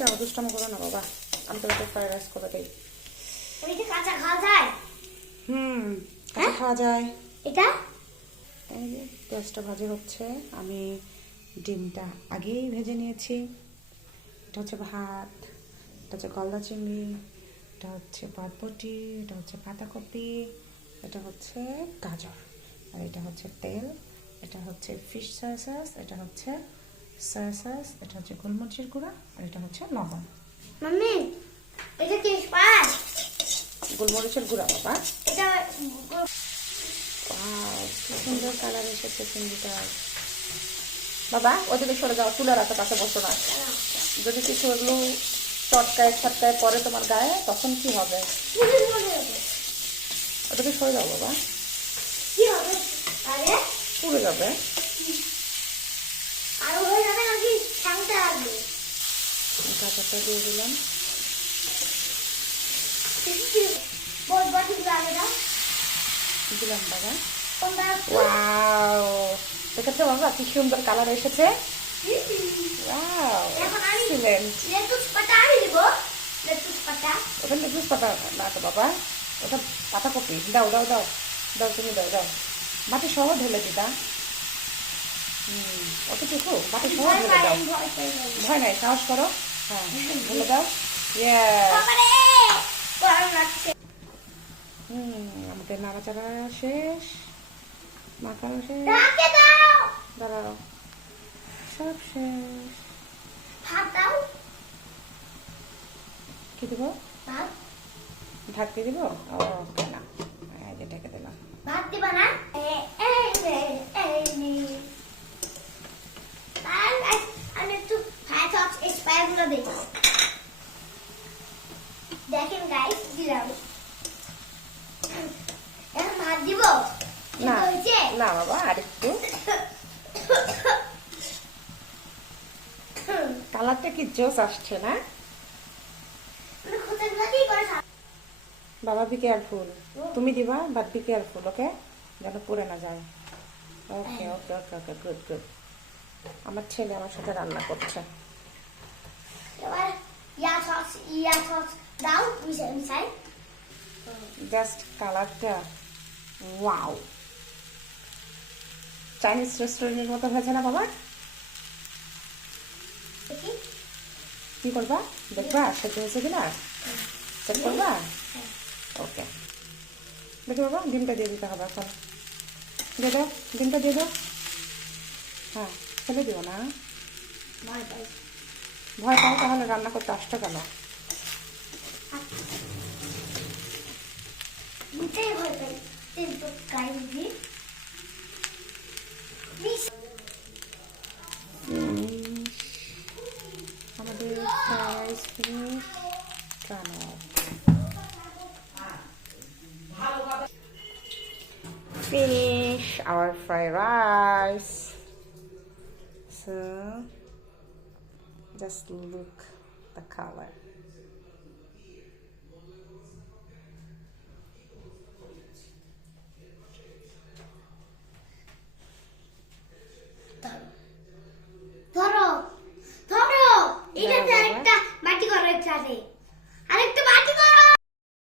যাও, দুষ্টামো করো না বাবা। আমি তোমাকে ফ্রাইড রাইস করে দিই। এটা কাঁচা খাওয়া যায়? কাঁচা খাওয়া যায়। এটা এই যে পেঁয়াজটা ভাজি হচ্ছে, আমি ডিমটা আগেই ভেজে নিয়েছি। এটা হচ্ছে ভাত, এটা হচ্ছে গলদা চিংড়ি, এটা হচ্ছে বরবটি, এটা হচ্ছে পাতাকপি, এটা হচ্ছে গাজর, আর এটা হচ্ছে তেল, এটা হচ্ছে ফিশ সয়া সস, এটা হচ্ছে সয়া সস, এটা হচ্ছে গোলমরিচের গুঁড়া, আর এটা হচ্ছে লবণ। মাম্মি এটা কি স্পাইস? গোলমরিচের গুঁড়া বাবা। এটা কি সুন্দর কালার এসেছে চিংড়িটা। বাবা ওদিকে সরে যাও, চুলার রাখো, পাশে বসো না। যদি কিছু এগুলো চটকায় ছটকায় পরে তোমার গায়ে, তখন কি হবে? ওটাকে সরে যাও বাবা, কি হবে? আরে পুড়ে যাবে। আর হয়ে যাবে নাকি ঠান্ডা লাগবে? গাজরটা দিয়ে দিলাম। বরবটি লাগে না দিলাম বাবা। কোনটা? ওয়াও, দেখেছো বাবা কি সুন্দর কালার এসেছে। ওয়াও, এখন আমি এক্সিলেন্ট। লেটুস পাতা দিব। লেটুস পাতা ওটা লেটুস পাতা না তো বাবা, ওটা পাতাকপি। দাও দাও দাও দাও, তুমি দাও দাও। মাটি সহ ঢেলে দিতা। অতটুকু মাটি সহ ঢেলে দাও। ভয় নাই, সাহস করো। হ্যাঁ, ঢেলে দাও। গরম লাগছে। আমাদের নাড়াচাড়া শেষ, মাখানো শেষ। ঢাকে দাও। দাঁড়াও, সব শেষ। ভাত দাও। কি দেবো? ভাত ঢাকতে দিব? ওকে, না, এই যে ঢেকে দিলাম। ভাত দিবা না? আমি একটু হাত স্পাইর গুলো দেখি। দেখেন গাইস, দিলাম। এখন ভাত দিব? না হয়েছে? না বাবা, আরেকটু। কালারটা কি জোস আসছে না বাবা? বি কেয়ারফুল, তুমি দিবা, বাট বি কেয়ারফুল, ওকে, যেন পুড়ে না যায়। ওকে ওকে ওকে ওকে, গুড গুড। আমার ছেলে আমার সাথে রান্না করছে। এবার ইয়া সস দাও মিশাই। জাস্ট কালারটা ওয়াও, চাইনিজ রেস্টুরেন্টের মতো হয়েছে না বাবা? দেখি কি করবা? দেখবা সেটা হয়েছে কিনা, চেক করবা। ওকে, দেখো বাবা, ডিমটা দিয়ে দিতে হবে এখন। দিয়ে দাও, ডিমটা দিয়ে দাও। হ্যাঁ, ফেলে দিও না। ভয় পাই। ভয় পাও তাহলে রান্না করতে আসছো কেন? দুটাই ভয় পাই। তেল তো গায়ে দিই। আমাদের fries finish. Finish our fried rice. So just look the color.